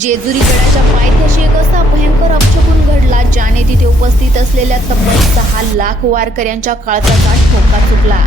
जेजुरी गडाच्या पायथ्याशी एक असा भयंकर अपशकुन घडला, ज्याने तिथे उपस्थित असलेल्या तब्बल 6 लाख वारकऱ्यांच्या काळजाचा ठोका चुकला।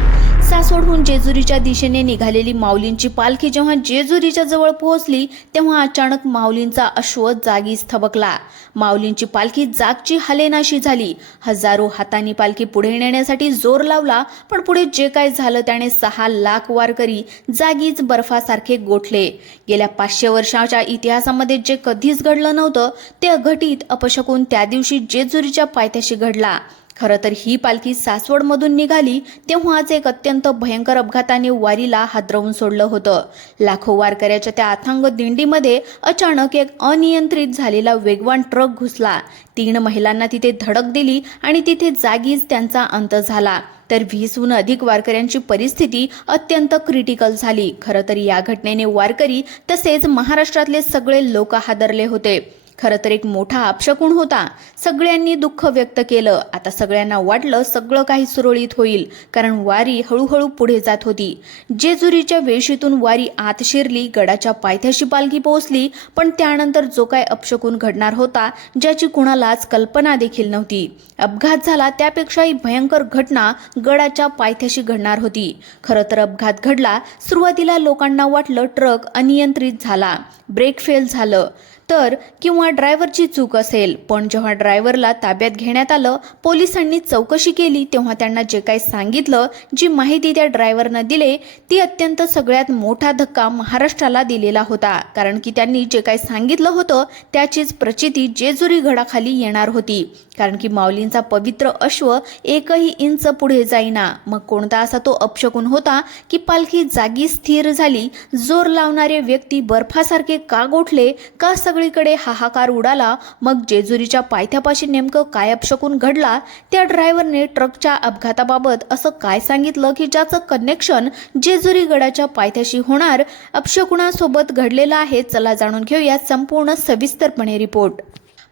सासवडहून जेजुरीच्या दिशेने निघालेली माऊलींची पालखी जेव्हा जेजुरीच्या जवळ पोहोचली, तेव्हा अचानक माऊलींचा अश्व जागीच थबकला। माऊलींची पालखी जागची हालेनाशी झाली। हजारो हातांनी पालखी पुढे नेण्यासाठी जोर लावला, पण पुढे जे काय झालं त्याने 6 लाख वारकरी जागीच बर्फासारखे गोठले। गेल्या 500 वर्षाच्या इतिहासामध्ये जे कधीच घडलं नव्हतं, ते अघटित अपशकुन त्या दिवशी जेजुरीच्या पायथ्याशी घडला। खरं तर ही पालखी सासवडमधून निघाली तेव्हाच एक अत्यंत भयंकर अपघाताने वारीला हादरवून सोडलं होतं। लाखो वारकऱ्याच्या त्या अथांग दिंडीमध्ये अचानक एक अनियंत्रित झालेला वेगवान ट्रक घुसला। 3 महिलांना तिथे धडक दिली आणि तिथे जागीच त्यांचा अंत झाला। तर 20हून अधिक वारकऱ्यांची परिस्थिती अत्यंत क्रिटिकल झाली। खरं तर या घटनेने वारकरी तसेच महाराष्ट्रातले सगळे लोक हादरले होते। खरं तर एक मोठा अपशकुन होता। सगळ्यांनी दुःख व्यक्त केलं। आता सगळ्यांना वाटलं सगळं काही सुरळीत होईल, कारण वारी हळूहळू पुढे जात होती। जेजुरीच्या वेशीतून वारी आत शिरली, गडाच्या पायथ्याशी पालखी पोहोचली, पण त्यानंतर जो काय अपशकुन घडणार होता, ज्याची कुणालाच कल्पना देखील नव्हती। अपघात झाला त्यापेक्षाही भयंकर घटना गडाच्या पायथ्याशी घडणार होती। खरं तर अपघात घडला, सुरुवातीला लोकांना वाटलं ट्रक अनियंत्रित झाला, ब्रेक फेल झालं तर किंवा ड्रायव्हरची चूक असेल, पण जेव्हा ड्रायव्हरला ताब्यात घेण्यात आलं, पोलिसांनी चौकशी केली, तेव्हा त्यांना जे काही सांगितलं, जी माहिती त्या ड्रायव्हरनं दिले, ती अत्यंत सगळ्यात मोठा धक्का महाराष्ट्राला दिलेला होता। कारण की त्यांनी जे काही सांगितलं होतं त्याचीच प्रचिती जेजुरी गडाखाली येणार होती। कारण की माऊलींचा पवित्र अश्व एकही इंच पुढे जाईना। मग कोणता असा तो अपशकुन होता की पालखी जागी स्थिर झाली, जोर लावणारे व्यक्ती बर्फासारखे का गोठले, का सगळीकडे हाहाकार उडाला? मग जेजुरीच्या पायथ्यापाशी नेमकं काय अपशकुन घडला? त्या ड्रायव्हरने ट्रकच्या अपघाताबाबत असं काय सांगितलं की ज्याचं कनेक्शन जेजुरी गडाच्या पायथ्याशी होणार अपशकुनासोबत घडलेलं आहे? चला जाणून घेऊया संपूर्ण सविस्तरपणे रिपोर्ट।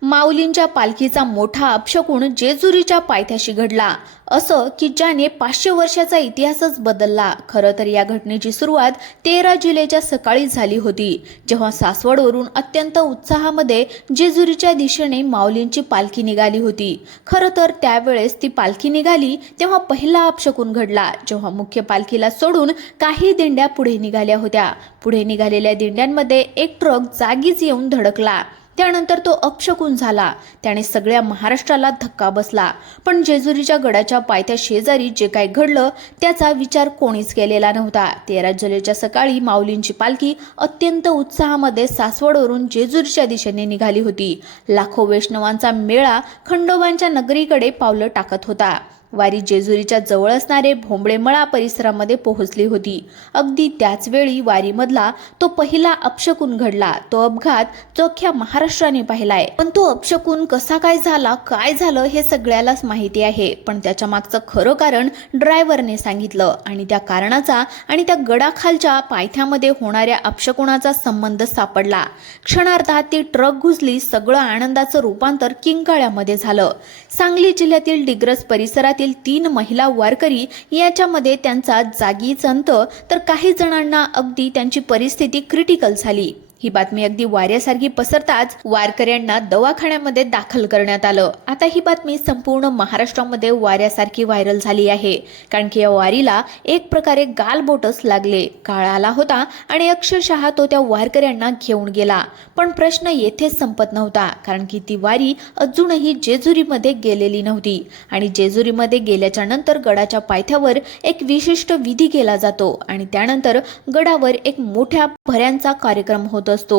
माऊलींच्या पालखीचा मोठा अपशकुन जेजुरीच्या पायथ्याशी घडला, असं की ज्याने 500 वर्षाचा इतिहासच बदलला। खरं तर या घटनेची सुरुवात 13 जुलैच्या सकाळी झाली होती, जेव्हा सासवडवरून अत्यंत उत्साहामध्ये जेजुरीच्या दिशेने माऊलींची पालखी निघाली होती। खरं तर त्यावेळेस ती पालखी निघाली तेव्हा पहिला अपशकुन घडला, जेव्हा मुख्य पालखीला सोडून काही दिंड्या पुढे निघाल्या होत्या। पुढे निघालेल्या दिंड्यांमध्ये एक ट्रक जागीच येऊन धडकला। त्यानंतर तो अपशकुन झाला, त्याने सगळ्या महाराष्ट्राला धक्का बसला। पण जेजुरीच्या गडाच्या पायथ्या शेजारी जे काही घडलं त्याचा विचार कोणीच केलेला नव्हता। 13 जुलैच्या सकाळी माऊलींची पालखी अत्यंत उत्साहामध्ये सासवडवरून जेजुरीच्या दिशेने निघाली होती। लाखो वैष्णवांचा मेळा खंडोबांच्या नगरीकडे पावलं टाकत होता। वारी जेजुरीच्या जवळ असणारे भोंबळेमळा परिसरामध्ये पोहोचली होती। अगदी त्याच वेळी वारीमधला तो पहिला अपशकुन घडला। तो अपघात जो अख्ख्या महाराष्ट्राने पाहिलाय, पण तो अपशकुन कसा काय झाला, काय झालं हे सगळ्यालाच माहिती आहे। पण त्याच्या मागचं खरं कारण ड्रायव्हरने सांगितलं, आणि त्या कारणाचा आणि त्या गडाखालच्या पायथ्यामध्ये होणाऱ्या अपशकुनाचा संबंध सापडला। क्षणार्धात ती ट्रक घुसली, सगळं आनंदाचं रूपांतर किंकाळ्यामध्ये झालं। सांगली जिल्ह्यातील डिग्रस परिसरात 3 महिला वारकरी याच्यामध्ये त्यांचा जागीच अंत, तर काही जणांना अगदी त्यांची परिस्थिती क्रिटिकल झाली। ही बातमी अगदी वाऱ्यासारखी पसरताच वारकऱ्यांना दवाखान्यामध्ये दाखल करण्यात आलं। आता ही बातमी संपूर्ण महाराष्ट्रामध्ये वाऱ्यासारखी व्हायरल झाली आहे, कारण की या वारीला एक प्रकारे गालबोटच लागले। काळ आला होता आणि अक्षरशः तो त्या वारकऱ्यांना घेऊन गेला। पण प्रश्न येथेच संपत नव्हता, कारण की ती वारी अजूनही जेजुरीमध्ये गेलेली नव्हती। आणि जेजुरीमध्ये गेल्याच्या नंतर गडाच्या पायथ्यावर एक विशिष्ट विधी केला जातो, आणि त्यानंतर गडावर एक मोठ्या भऱ्यांचा कार्यक्रम होतो असतो।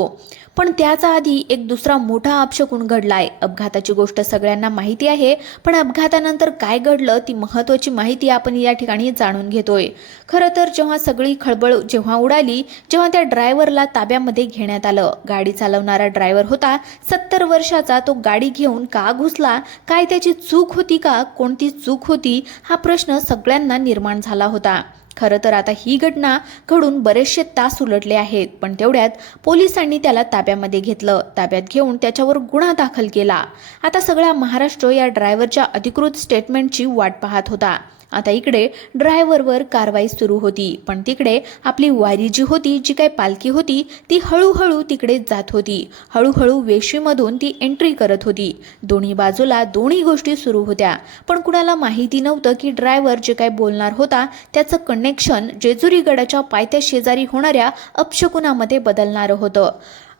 पण त्याचा आधी एक दुसरा मोठा अपशकुन घडलाय। अपघाताची गोष्ट सगळ्यांना माहिती आहे, पण अपघातानंतर काय घडलं ती महत्त्वाची माहिती आपण या ठिकाणी जाणून घेतोय। खरं तर जेव्हा सगळी खळबळ उडाली, जेव्हा त्या ड्रायव्हरला ताब्यामध्ये घेण्यात आलं, गाडी चालवणारा ड्रायव्हर होता 70 वर्षाचा। तो गाडी घेऊन का घुसला, काय त्याची चूक होती का, कोणती चूक होती, हा प्रश्न सगळ्यांना निर्माण झाला होता। खरं तर आता ही घटना घडून बरेचसे तास उलटले आहेत, पण तेवढ्यात पोलिसांनी त्याला ताब्यामध्ये घेतलं. ताब्यात घेऊन त्याच्यावर गुन्हा दाखल केला. आता सगळा महाराष्ट्र या ड्रायव्हरच्या अधिकृत स्टेटमेंटची वाट पाहत होता. आता इकडे ड्रायव्हरवर कारवाई सुरू होती, पण तिकडे आपली वारी जी होती, जी काही पालखी होती, ती हळूहळू तिकडे जात होती. हळूहळू वेशीमधून ती एंट्री करत होती. दोन्ही बाजूला दोन्ही गोष्टी सुरू होत्या, पण कुणाला माहिती नव्हतं की ड्रायव्हर जे काही बोलणार होता त्याचं कनेक्शन जेजुरी गडाच्या पायथ्या शेजारी होणाऱ्या अपशकुनामध्ये बदलणारं होतं.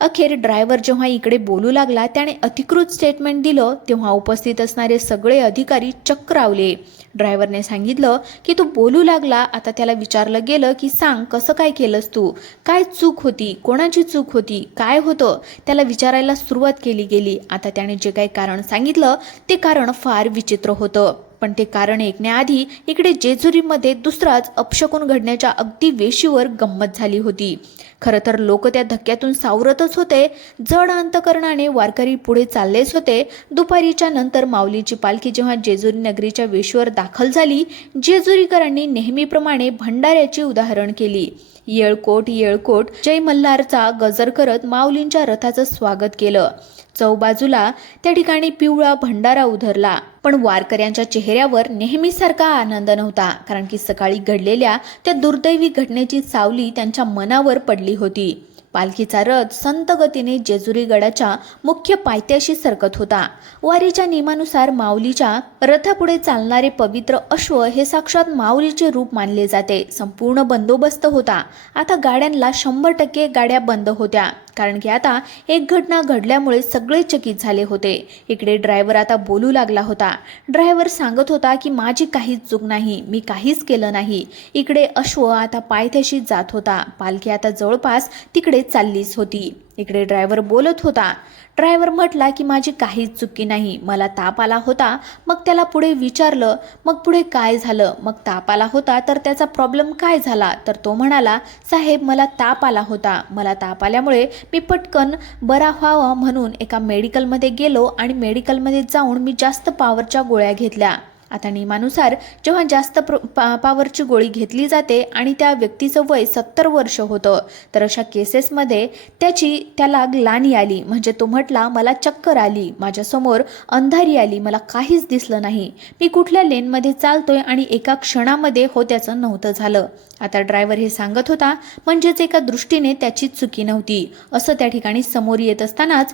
अखेर ड्रायव्हर जेव्हा इकडे बोलू लागला, त्याने अधिकृत स्टेटमेंट दिलं, तेव्हा उपस्थित असणारे सगळे अधिकारी चक्रावले. ड्रायव्हरने सांगितलं की तू बोलू लागला. आता त्याला विचारलं गेलं की सांग, कसं काय केलंस तू, काय चूक होती, कोणाची चूक होती, काय होतं, त्याला विचारायला सुरुवात केली गेली. आता त्याने जे काही कारण सांगितलं ते कारण फार विचित्र होतं, पण ते कारण ऐकण्याआधी इकडे जेजुरीमध्ये दुसराच अपशकुन घडण्याच्या अगदी वेशीवर गंमत झाली होती. खरं तर लोक त्या धक्क्यातून सावरतच होते. जड अंतकरणाने वारकरी पुढे चाललेच होते. दुपारीच्या नंतर माऊलीची पालखी जेव्हा जेजुरी नगरीच्या वेशीवर दाखल झाली, जेजुरीकरांनी नेहमीप्रमाणे भंडाऱ्याची उदाहरण केली. येळकोट येळकोट जय मल्हारचा गजर करत माऊलींच्या रथाचं स्वागत केलं. चौबाजूला त्या ठिकाणी पिवळा भंडारा उधरला, पण वारकऱ्यांच्या चेहऱ्यावर नेहमीसारखा आनंद नव्हता, कारण की सकाळी घडलेल्या त्या दुर्दैवी घटनेची सावली त्यांच्या मनावर पडली होती. पालखीचा रथ संत गतीने जेजुरी गडाच्या मुख्य पायथ्याशी सरकत होता. वारीच्या नियमानुसार माऊलीच्या रथापुढे चालणारे पवित्र अश्व हे साक्षात माऊलीचे रूप मानले जाते. संपूर्ण बंदोबस्त होता. आता गाड्यांना 100% गाड्या बंद होत्या, कारण की आता एक घटना घडल्यामुळे सगळे चकित झाले होते. इकडे ड्रायव्हर आता बोलू लागला होता. ड्रायव्हर सांगत होता की माझी काहीच चूक नाही, मी काहीच केलं नाही. इकडे अश्व आता पायथ्याशी जात होता. पालखी आता जवळपास तिकडे चाललीच होती. इकडे ड्रायव्हर बोलत होता. ड्रायव्हर म्हटला की माझी काहीच चुकी नाही, मला ताप आला होता. मग त्याला पुढे विचारलं, मग पुढे काय झालं, मग ताप आला होता तर त्याचा प्रॉब्लेम काय झाला, तर तो म्हणाला साहेब मला ताप आला होता, मला ताप आल्यामुळे मी पटकन बरा व्हावं म्हणून एका मेडिकलमध्ये गेलो आणि मेडिकलमध्ये जाऊन मी जास्त पॉवरच्या गोळ्या घेतल्या. आता नियमानुसार जेव्हा जास्त पॉवरची गोळी घेतली जाते आणि त्या व्यक्तीचं वय 70 वर्ष होतं, तर अशा केसेसमध्ये त्याला ग्लानी आली, म्हणजे तो म्हटला मला चक्कर आली, माझ्यासमोर अंधारी आली, मला काहीच दिसलं नाही, मी कुठल्या लेनमध्ये चालतोय आणि एका क्षणामध्ये होत्याचं नव्हतं झालं. आता ड्रायव्हर हे सांगत होता, म्हणजेच एका दृष्टीने त्याची चुकी नव्हती असं त्या ठिकाणी समोर येत असतानाच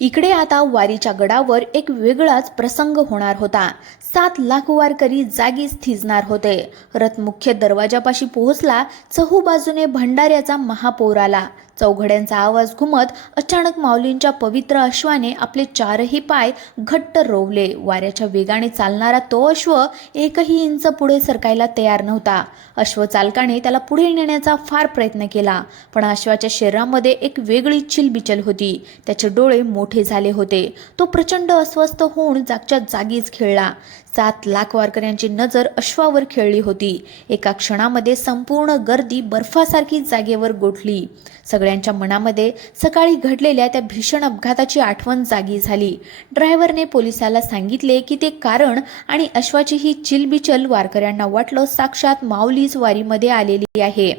इकडे आता वारीच्या गडावर एक वेगळाच प्रसंग होणार होता. 7 लाख वारकरी जागीच थिजणार होते. रथ मुख्य दरवाजापाशी पोहोचला. चहूबाजूने भंडाऱ्याचा महापौर आला. चौघड्यांचा आवाज घुमत अचानक माऊलींच्या पवित्र अश्वाने आपले 4ही पाय घट्ट रोवले. वाऱ्याच्या वेगाने चालणारा तो अश्व एकही इंच पुढे सरकायला तयार नव्हता. अश्वचालकाने त्याला पुढे नेण्याचा फार प्रयत्न केला, पण अश्वाच्या शरीरामध्ये एक वेगळी चिलबिचल होती. त्याचे डोळे मोठे झाले होते. तो प्रचंड अस्वस्थ होऊन जागच्या जागीच खेळला. 7 लाख वारकऱ्यांची नजर अश्वावर खेळली होती. एका क्षणामध्ये संपूर्ण गर्दी बर्फासारखी जागेवर गोठली. सगळ्यांच्या मनामध्ये सकाळी घडलेल्या त्या भीषण अपघाताची आठवण जागी झाली. ड्रायव्हरने पोलिसाला सांगितले की ते कारण आणि अश्वाची ही चिलबिचल वारकऱ्यांना वाटलं साक्षात माऊलीच वारीमध्ये आलेली आहे.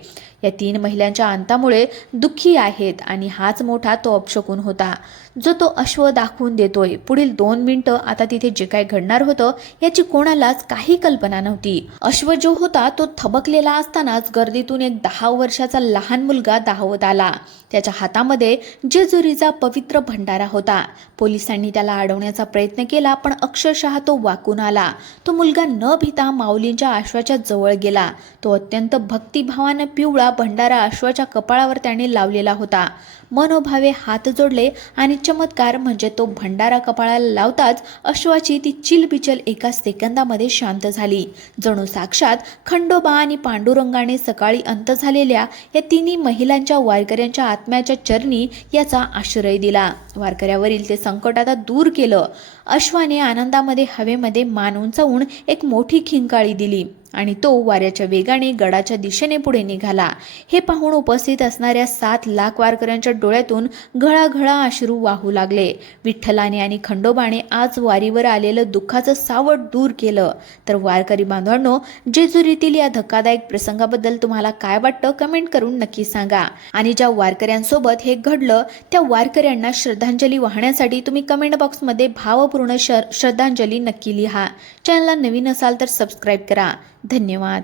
या 3 महिलांच्या अंतामुळे दुःखी आहेत आणि हाच मोठा तो अपशकुन होता, जो तो अश्व दाखवून देतोय. पुढील 2 मिनिटं आता तिथे जे काय घडणार होतं याची कोणालाच काही कल्पना नव्हती. अश्व जो होता तो थबकलेला असतानाच गर्दीतून एक 10 वर्षाचा लहान मुलगा धावत आला. त्याच्या हातामध्ये जेजुरीचा पवित्र भंडारा होता. पोलिसांनी त्याला अडवण्याचा प्रयत्न केला, पण अक्षरशः तो वाकून आला. तो मुलगा न भीता माऊलींच्या अश्वाच्या जवळ गेला. तो अत्यंत भक्तिभावानं पिवळा भंडारा अश्वाच्या कपाळावर त्याने लावलेला होता. मनोभावे हात जोडले आणि चमत्कार म्हणजे तो भंडारा कपाळाला लावताच अश्वाची ती चिलबिचल एका सेकंदामध्ये शांत झाली. जणू साक्षात खंडोबा आणि पांडुरंगाने सकाळी अंत झालेल्या या 3 महिलांच्या वारकऱ्यांच्या आत्म्याच्या चरणी याचा आश्रय दिला. वारकऱ्यावरील ते संकट आता दूर केलं. अश्वाने आनंदामध्ये हवेमध्ये मान उंचावून एक मोठी खिंकाळी दिली आणि तो वाऱ्याच्या वेगाने गडाच्या दिशेने पुढे निघाला. हे पाहून उपस्थित असणाऱ्या 7 लाख वारकऱ्यांच्या डोळ्यातून घळाघळा अश्रू वाहू लागले. विठ्ठलाने आणि खंडोबाने आज वारीवर आलेलं दुःखाचं सावट दूर केलं. तर वारकरी बांधवांनो, जेजुरीतील या धक्कादायक प्रसंगाबद्दल तुम्हाला काय वाटतं कमेंट करून नक्की सांगा. आणि ज्या वारकऱ्यांसोबत हे घडलं त्या वारकऱ्यांना श्रद्धांजली वाहण्यासाठी तुम्ही कमेंट बॉक्समध्ये भावपूर्ण श्रद्धांजली नक्की लिहा. चॅनलला नवीन असाल तर सबस्क्राईब करा. धन्यवाद.